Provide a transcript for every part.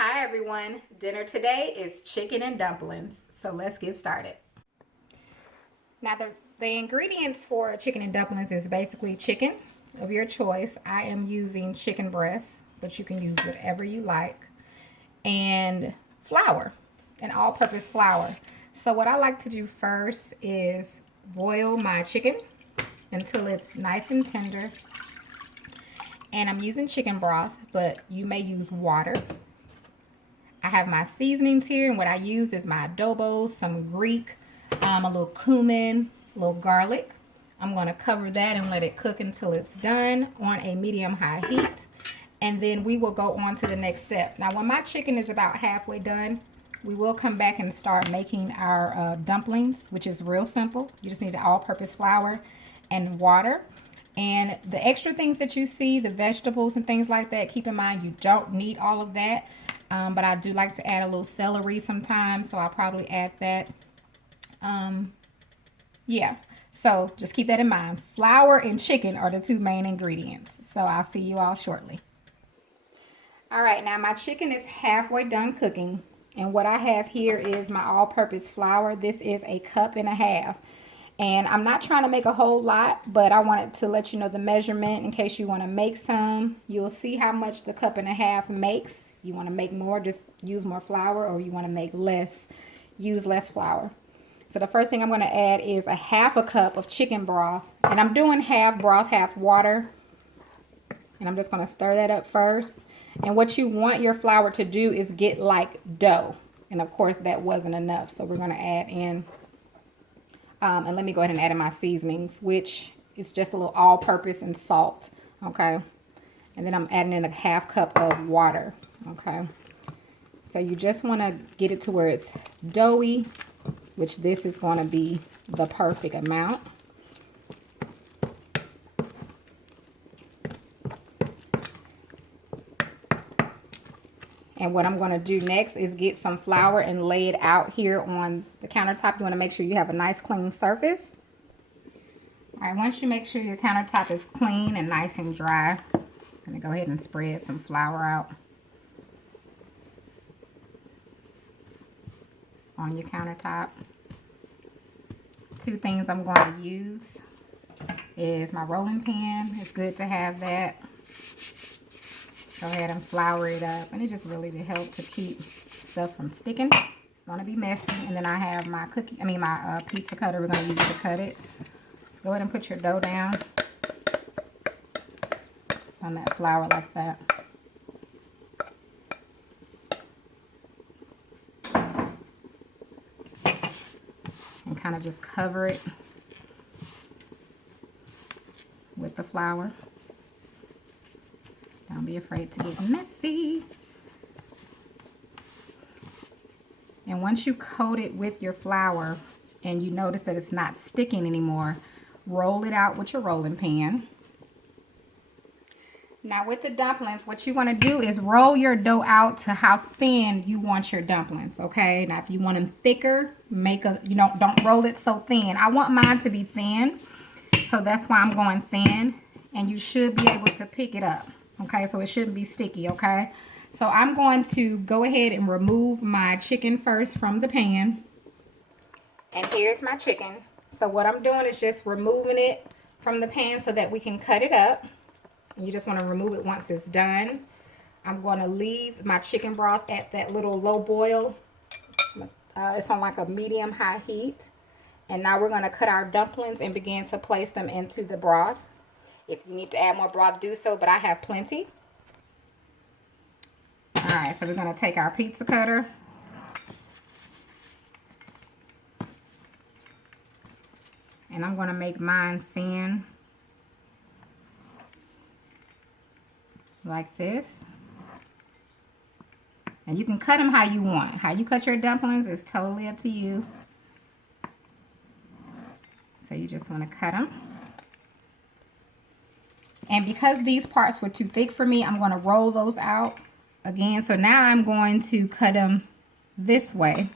Hi everyone, dinner today is chicken and dumplings, so let's get started. Now the ingredients for chicken and dumplings is basically chicken of your choice. I am using chicken breast, but you can use whatever you like, and flour, an all-purpose flour. So what I like to do first is boil my chicken until it's nice and tender. And I'm using chicken broth, but you may use water. I have my seasonings here, and what I used is my adobo, some Greek, a little cumin, a little garlic. I'm going to cover that and let it cook until it's done on a medium-high heat. And then we will go on to the next step. Now, when my chicken is about halfway done, we will come back and start making our dumplings, which is real simple. You just need the all-purpose flour and water. And the extra things that you see, the vegetables and things like that, keep in mind you don't need all of that. But I do like to add a little celery sometimes, so I'll probably add that. Yeah, so just keep that in mind. Flour and chicken are the two main ingredients. So I'll see you all shortly. All right, now my chicken is halfway done cooking. And what I have here is my all-purpose flour. This is 1.5 cups. And I'm not trying to make a whole lot, but I wanted to let you know the measurement in case you want to make some. You'll see how much the 1.5 cups makes. You want to make more, just use more flour, or you want to make less, use less flour. So the first thing I'm going to add is 1/2 cup of chicken broth. And I'm doing half broth, half water. And I'm just going to stir that up first. And what you want your flour to do is get like dough. And of course that wasn't enough. So we're going to add in, and let me go ahead and add in my seasonings, which is just a little all-purpose and salt. Okay. And then I'm adding in 1/2 cup of water. Okay. So you just want to get it to where it's doughy, which this is going to be the perfect amount. And what I'm going to do next is get some flour and lay it out here on the countertop. You want to make sure you have a nice clean surface. All right, once you make sure your countertop is clean and nice and dry, I'm going to go ahead and spread some flour out on your countertop. Two things I'm going to use is my rolling pin. It's good to have that. Go ahead and flour it up, and it just really to help to keep stuff from sticking. It's going to be messy. And then I have my pizza cutter we're going to use to cut it. So go ahead and put your dough down on that flour like that. And kind of just cover it with the flour. Don't be afraid to get messy. And once you coat it with your flour and you notice that it's not sticking anymore, roll it out with your rolling pin. Now with the dumplings, what you want to do is roll your dough out to how thin you want your dumplings, okay? Now if you want them thicker, don't roll it so thin. I want mine to be thin, so that's why I'm going thin, and you should be able to pick it up. Okay, so it shouldn't be sticky, okay? So I'm going to go ahead and remove my chicken first from the pan. And here's my chicken. So what I'm doing is just removing it from the pan so that we can cut it up. You just want to remove it once it's done. I'm going to leave my chicken broth at that little low boil. It's on like a medium-high heat. And now we're going to cut our dumplings and begin to place them into the broth. If you need to add more broth, do so, but I have plenty. All right, so we're going to take our pizza cutter. And I'm going to make mine thin. Like this. And you can cut them how you want. How you cut your dumplings is totally up to you. So you just want to cut them. And because these parts were too thick for me, I'm going to roll those out again. So now I'm going to cut them this way.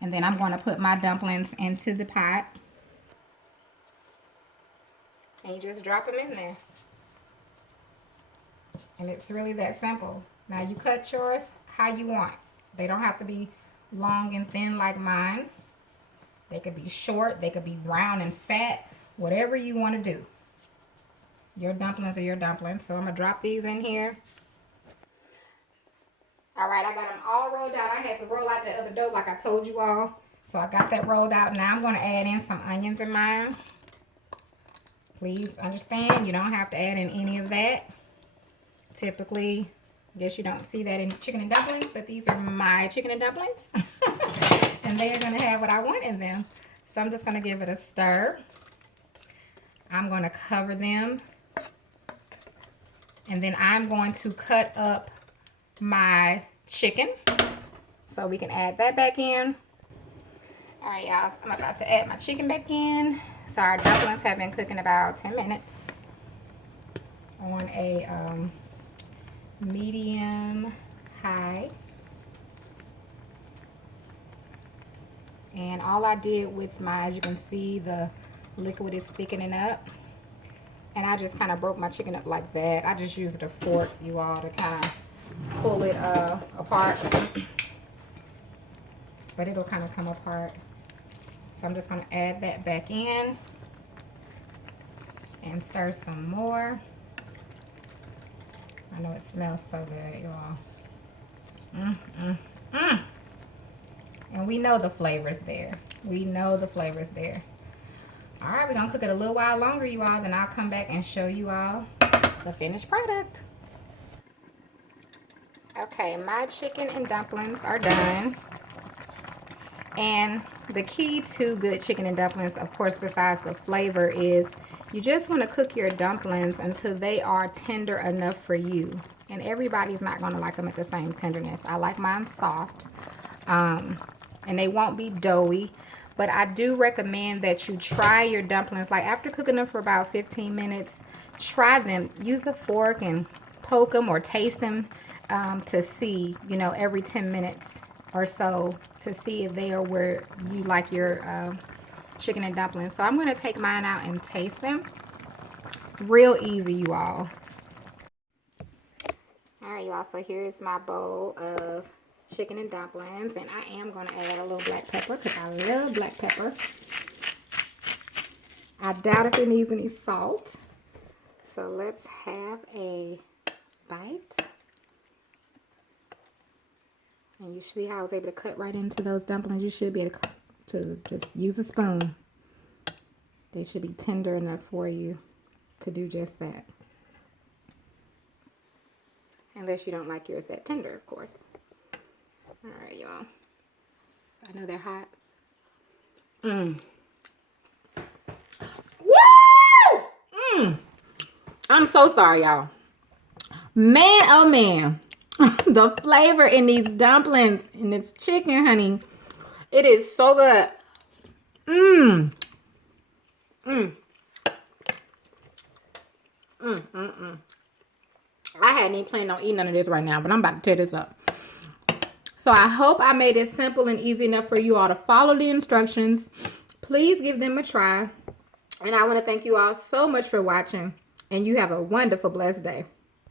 And then I'm going to put my dumplings into the pot. And you just drop them in there. And it's really that simple. Now you cut yours how you want. They don't have to be long and thin like mine. They could be short. They could be round and fat. Whatever you want to do. Your dumplings are your dumplings. So I'm going to drop these in here. Alright, I got them all rolled out. I had to roll out the other dough like I told you all. So I got that rolled out. Now I'm going to add in some onions in mine. Please understand, you don't have to add in any of that. Typically, I guess you don't see that in chicken and dumplings, but these are my chicken and dumplings. And they're going to have what I want in them. So I'm just going to give it a stir. I'm going to cover them. And then I'm going to cut up my chicken. So we can add that back in. All right, y'all. So I'm about to add my chicken back in. So our dumplings have been cooking about 10 minutes. On a medium high. And all I did with my, as you can see, the liquid is thickening up. And I just kind of broke my chicken up like that. I just used a fork, you all, to kind of pull it apart. But it'll kind of come apart. So I'm just going to add that back in. And stir some more. I know it smells so good, y'all. And we know the flavor's there. We know the flavor's there. All right, we're going to cook it a little while longer, you all. Then I'll come back and show you all the finished product. Okay, my chicken and dumplings are done. And the key to good chicken and dumplings, of course, besides the flavor, is you just want to cook your dumplings until they are tender enough for you. And everybody's not going to like them at the same tenderness. I like mine soft. And they won't be doughy. But I do recommend that you try your dumplings. Like after cooking them for about 15 minutes, try them. Use a fork and poke them or taste them to see, you know, every 10 minutes or so to see if they are where you like your chicken and dumplings. So I'm going to take mine out and taste them. Real easy, you all. All right, y'all. So here's my bowl of chicken and dumplings, and I am going to add a little black pepper because I love black pepper. I doubt if it needs any salt. So let's have a bite. And you see how I was able to cut right into those dumplings? You should be able to just use a spoon. They should be tender enough for you to do just that. Unless you don't like yours that tender, of course. All right, y'all. I know they're hot. Woo! I'm so sorry, y'all. Man, oh man. The flavor in these dumplings and this chicken, honey. It is so good. I hadn't even planned on eating none of this right now, but I'm about to tear this up. So I hope I made it simple and easy enough for you all to follow the instructions. Please give them a try. And I want to thank you all so much for watching. And you have a wonderful, blessed day.